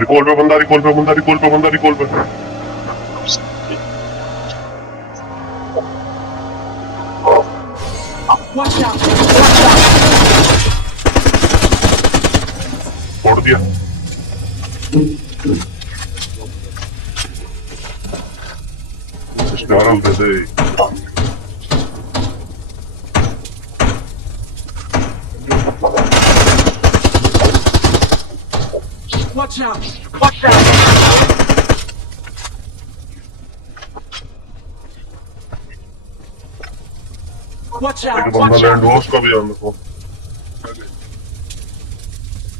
Recall पे बंदा, recall पे बंदा, रिकॉल पे बंदा, रिकॉल पे। फोड़ दिया। स्टारल दे दे। Watch out! Watch out! Watch एक out! बंदा Watch लैंड हुआ, out! उसका भी ध्यान रखो।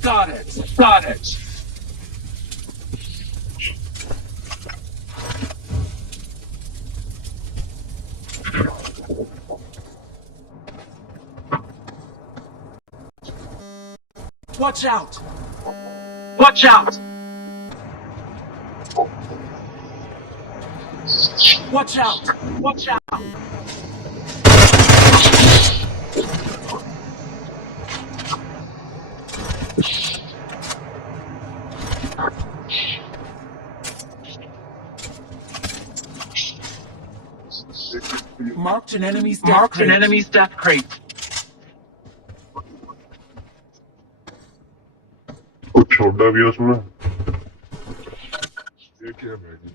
Got it! Got it! Watch out! Watch out! Watch out! Watch out! Marked an enemy's death Marked crate. an enemy's death crate. कुछ छोटा भी है उसमें।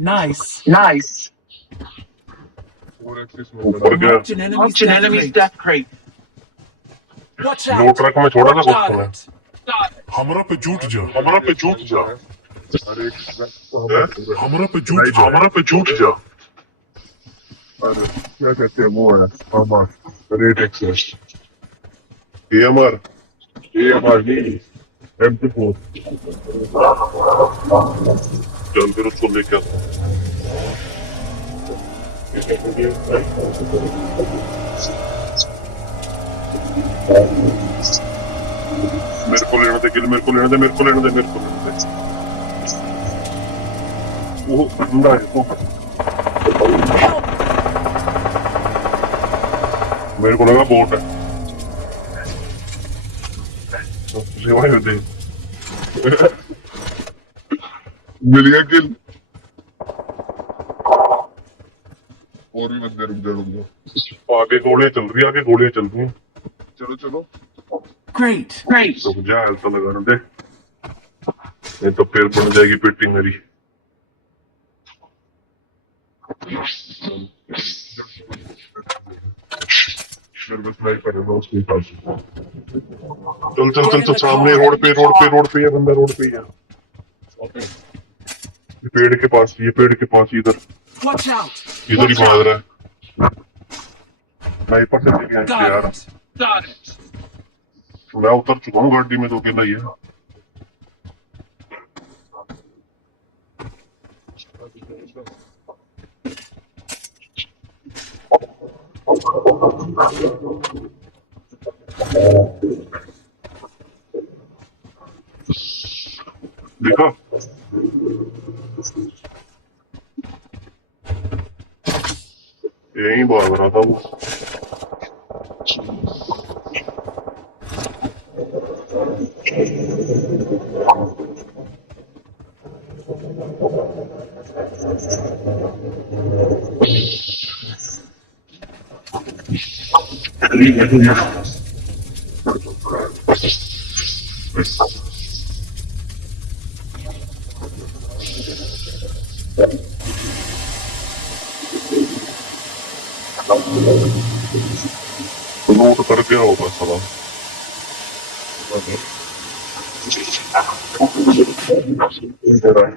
Nice. Nice. ऊपर गया। Marked an enemy's Marked an death enemy's crate. death crate. Watch low out! Truck में छोड़ा था Got कुछ में। it. हमरा पे झूठ जा, हमरा पे झूठ जा, हमरा पे झूठ जा, हमरा पे झूठ जा। अरे क्या कहते हैं वो है, हाँ रेट एक्सेस, AMR नहीं, MP4। चल फिर उसको लेके आता हूँ। मेरे को लेने दे, मेरे को लेने दे, मेरे को लेने दे, मेरे को लेने दे। वो बंदा है वो। मेरे को लगा बोट है। रिवाइव दे। मिल गया किल। और भी बंदे, रुक जा। आगे गोलियां चल रही है, आगे गोलियां चल रही हैं। चलो चलो। Great. Great. रुक जा, तो लगाने दे, नहीं तो फिर बन जाएगी पेटी मेरी। चल चल चल चल, सामने रोड पे ये बंदा रोड पे ही है। ये पेड़ के पास, ये पेड़ के पास, इधर Watch out! इधर ही भाग रहा है। स्नाइपर से देख Got यार, it. Got it. मैं उतर चुका हूँ गाड़ी में, तो अकेला ही है। देखा, यहीं भाग रहा था वो। रूट कर गया होगा साला। इधर आए।